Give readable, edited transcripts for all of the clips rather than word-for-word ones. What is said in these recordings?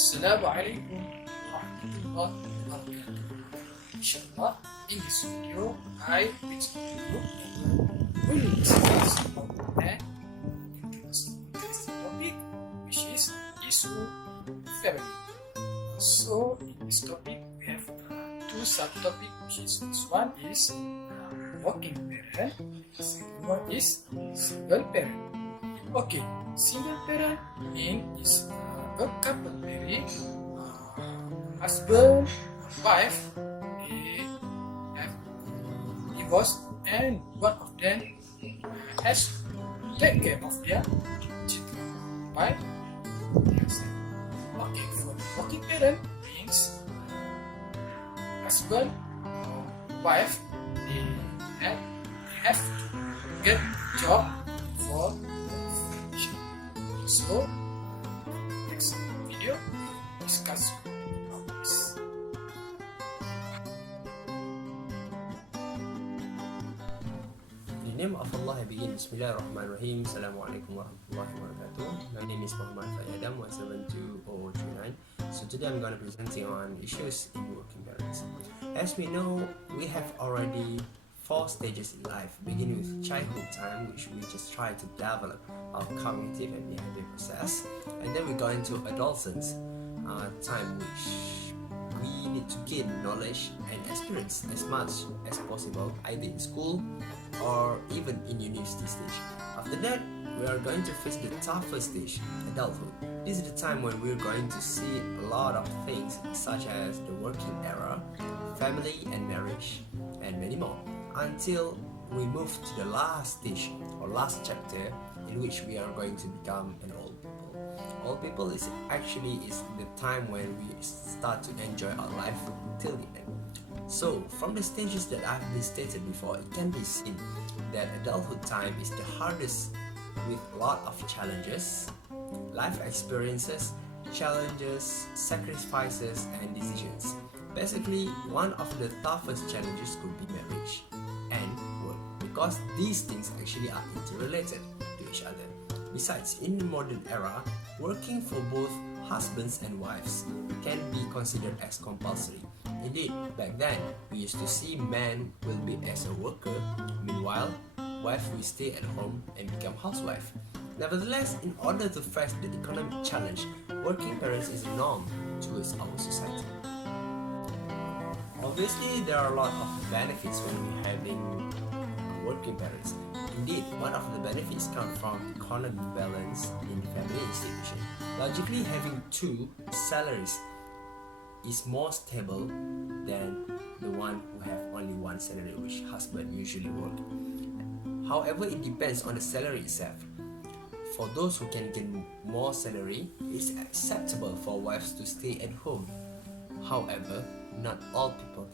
Assalamualaikum warahmatullahi wabarakatuh. Inshallah, in this video, I will discuss an interesting topic, which is issue family. So, in this topic, we have two subtopics, which is first one is working parent, second one is single parent. Okay, single parent means a couple married, husband, wife, they have divorced, and one of them has to take care of their children by themselves. Okay, for working parent means husband or wife, they have to get job for future. So next video we discuss about this. In the name of Allah I begin. Bismillahirrahmanirrahim. Assalamualaikum warahmatullahi wabarakatuh. My name is Muhammad Faiq 1720029. So today I'm going to presenting on issues in working parents. As we know, we have already 4 stages in life, beginning with childhood time, which we just try to develop our cognitive and behavior process, and then we go into adolescence time, which we need to gain knowledge and experience as much as possible, either in school or even in university stage. After that, we are going to face the toughest stage, adulthood. This is the time when we're going to see a lot of things such as the working era, family and marriage, and many more, until we move to the last stage or last chapter, in which we are going to become an old people. Old people is the time when we start to enjoy our life till the end. So from the stages that I've been stated before, it can be seen that adulthood time is the hardest, with a lot of challenges, life experiences, challenges, sacrifices and decisions. Basically, one of the toughest challenges could be marriage and work, because these things actually are interrelated to each other. Besides, in the modern era, working for both husbands and wives can be considered as compulsory. Indeed, back then, we used to see men will be as a worker, meanwhile, wife will stay at home and become housewife. Nevertheless, in order to face the economic challenge, working parents is a norm towards our society. Obviously, there are a lot of benefits when we having working parents. Indeed, one of the benefits come from economic balance in family institution. Logically, having 2 salaries is more stable than the one who have only 1 salary, which husband usually work. However, it depends on the salary itself. For those who can get more salary, it's acceptable for wives to stay at home. However, not all people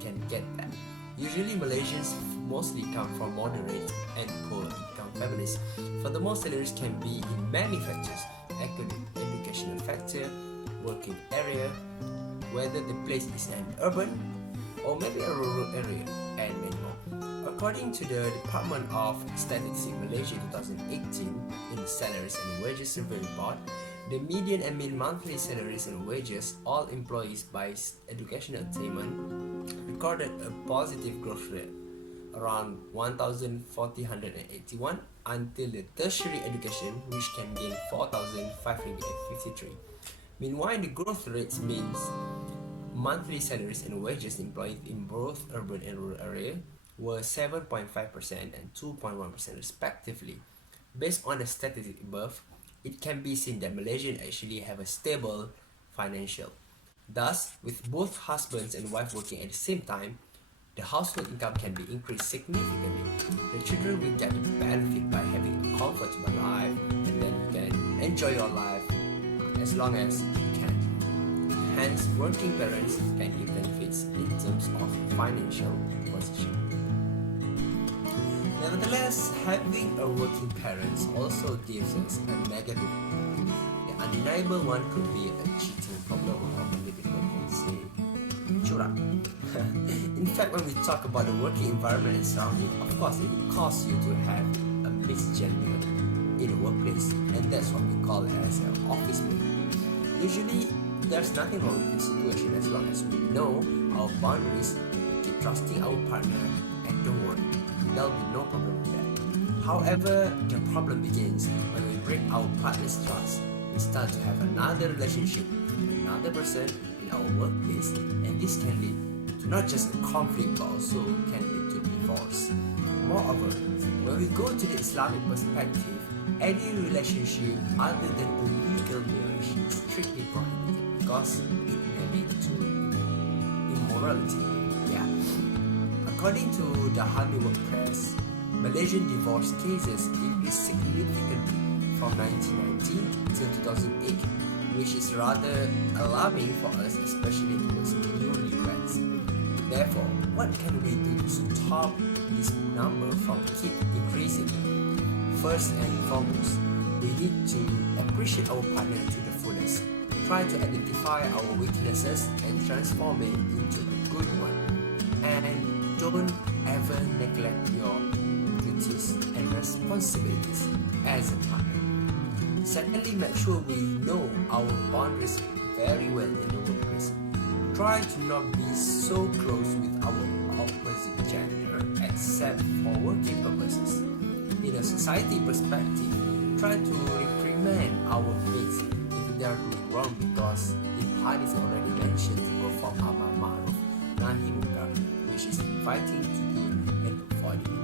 can get that. Usually Malaysians mostly come from moderate and poor income families. Furthermore, salaries can be in manufacturers, educational factor, working area, whether the place is an urban or maybe a rural area, and many more. According to the Department of Statistics Malaysia 2018 in the Salaries and Wages Survey Report, the median and mean monthly salaries and wages all employees by educational attainment recorded a positive growth rate around 1,481 until the tertiary education, which can gain 4,553. Meanwhile, the growth rates means monthly salaries and wages employed in both urban and rural area were 7.5% and 2.1% respectively. Based on the statistic above, it can be seen that Malaysians actually have a stable financial. Thus, with both husbands and wife working at the same time, the household income can be increased significantly. The children will get the benefit by having a comfortable life, and then you can enjoy your life as long as you can. Hence, working parents can give benefits in terms of financial position. Nevertheless, having a working parents also gives us a negative. The undeniable one could be a cheating problem, or many people can say curang. In fact, when we talk about the working environment and surrounding, of course it will cause you to have a mixed gender in the workplace, and that's what we call as an office mate. Usually, there's nothing wrong with this situation as long as we know our boundaries, we keep trusting our partner, and don't worry, there'll be no problem with that. However, the problem begins when we break our partner's trust. We start to have another relationship with another person in our workplace, and this can lead to not just a conflict but also can lead to divorce. Moreover, when we go to the Islamic perspective, any relationship other than a legal marriage is strictly prohibited because it may lead to immorality. Yeah. According to the Hamid Work Press, Malaysian divorce cases increased significantly from 1990 till 2008, which is rather alarming for us, especially towards newlyweds. Therefore, what can we do to stop this number from keep increasing? First and foremost, we need to appreciate our partner to the fullest. Try to identify our weaknesses and transform it into a good one. And don't ever neglect your duties and responsibilities as a partner. Secondly, make sure we know our boundaries very well in the workplace. Try to not be so close with our opposite gender except for working purposes. In a society perspective, try to reprimand our mates if they are doing wrong because in hadith already mentioned to perform amar ma'ruf nahi munkar, which is inviting to good and avoiding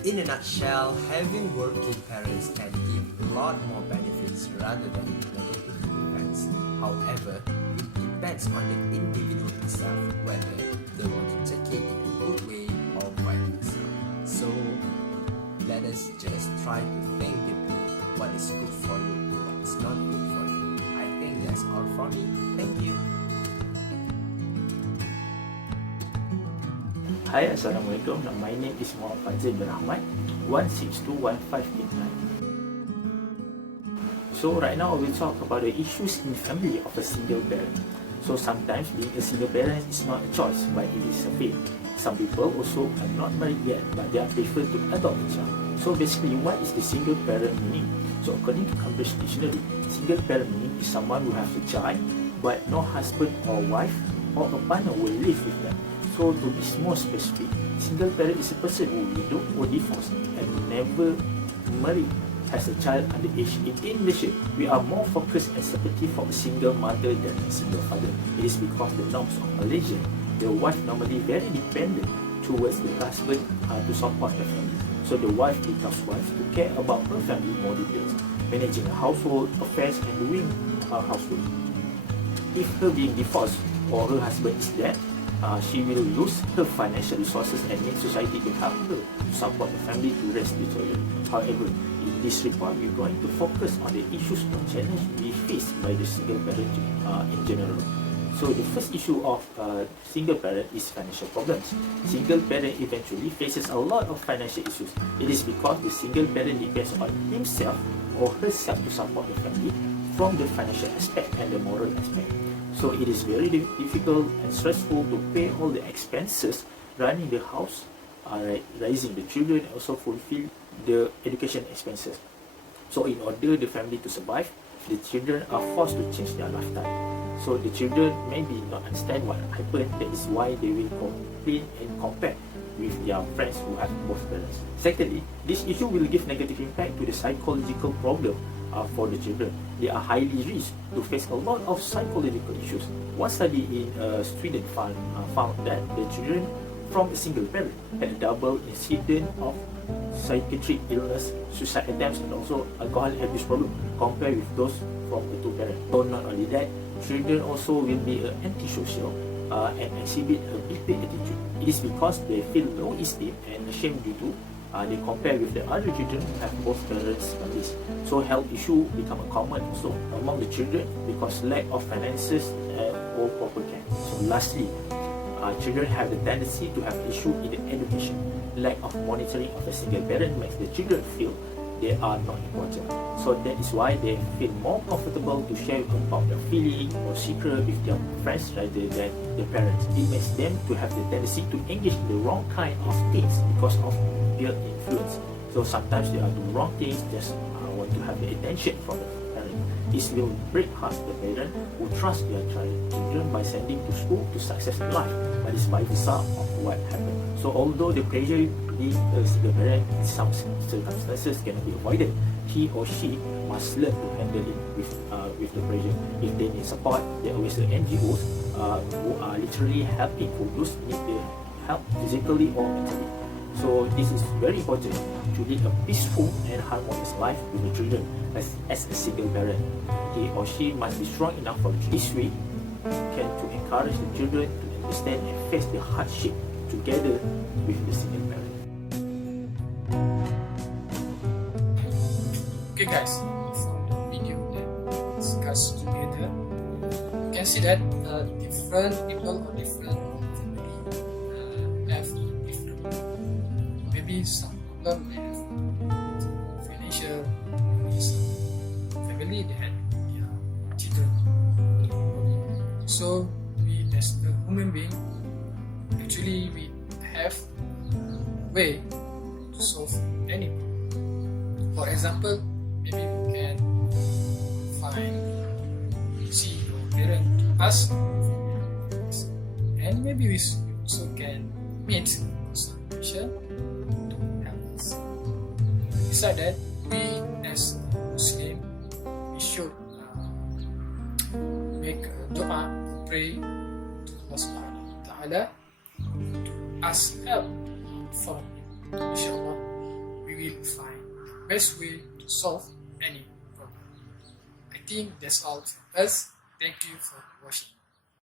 evil. In a nutshell, having working parents can give a lot more benefits rather than negative effects. However, it depends on the individual itself whether they want to take it in a good way or vice versa. So let us just try to think deeply what is good for you, what is not good for you. I think that's all from me. Thank you. Hi, Assalamualaikum. My name is FADZIL bin RAHMAT, 1621589. So right now we'll talk about the issues in the family of a single parent. So sometimes being a single parent is not a choice, but it is a fate. Some people also are not married yet, but they are prefer to adopt a child. So basically, what is the single parent meaning? So according to Cambridge Dictionary, single parent meaning is someone who has a child, but no husband or wife or a partner will live with them. So to be more specific, single parent is a person who widowed or divorced and never married, has a child under age 18 in Malaysia. We are more focused and sympathetic for a single mother than a single father. It is because the norms of Malaysia, the wife normally very dependent towards the husband to support the family. So the wife becomes wife to care about her family more details, managing a household affairs and doing her housework. If her being divorced or her husband is dead, she will lose her financial resources and need society to help her to support the family to raise the children. However, in this report, we're going to focus on the issues or challenges we face by the single parent in general. So the first issue of single parent is financial problems. Single parent eventually faces a lot of financial issues. It is because the single parent depends on himself or herself to support the family from the financial aspect and the moral aspect. So it is very difficult and stressful to pay all the expenses running the house, raising the children, and also fulfill the education expenses. So in order the family to survive, the children are forced to change their lifestyle. So the children maybe not understand what happened. That is why they will complain and compare with their friends who have both parents. Secondly, this issue will give negative impact to the psychological problem for the children. They are highly risk to face a lot of psychological issues. One study in Sweden found that the children from a single parent had a double incidence of psychiatric illness, suicide attempts, and also alcohol abuse problem compared with those from the two parents. So not only that, children also will be antisocial and exhibit a betrayed attitude. It is because they feel low esteem and ashamed due to they compare with the other children who have both parents like this. So health issue become a common also among the children because lack of finances or proper care. So lastly, children have the tendency to have issue in the education. Lack of monitoring of a single parent makes the children feel they are not important. So that is why they feel more comfortable to share about their feeling or secret with their friends rather than their parents. It makes them to have the tendency to engage in the wrong kind of things because of peer influence. So sometimes they are doing wrong things, just want to have the attention from the parent. This will break heart the parent who trust their children by sending to school to success in life, but it's by versa of what happened. So although the pressure being a single parent in some circumstances cannot be avoided, he or she must learn to handle it with the pressure. If they need support, there are always the NGOs who are literally helping for those who need the help physically or mentally. So this is very important to lead a peaceful and harmonious life with the children as a single parent. He or she must be strong enough for this way to encourage the children to understand and face the hardship together with the single parent. Okay guys, from the video that we discussed together, you can see that different people or different family have different, maybe some problem they have financial, maybe some family they had their children. So we as a human being, actually we have a way to solve any problem. For example, maybe we can see your parent to us, and maybe we also can meet consultation to help us. Besides that, we as a Muslim, we should make a dua, pray to Allah Subhanahu wa Ta'ala to ask help from Him. Inshallah, we will find the best way to solve any problem. I think that's all from us. Thank you for watching.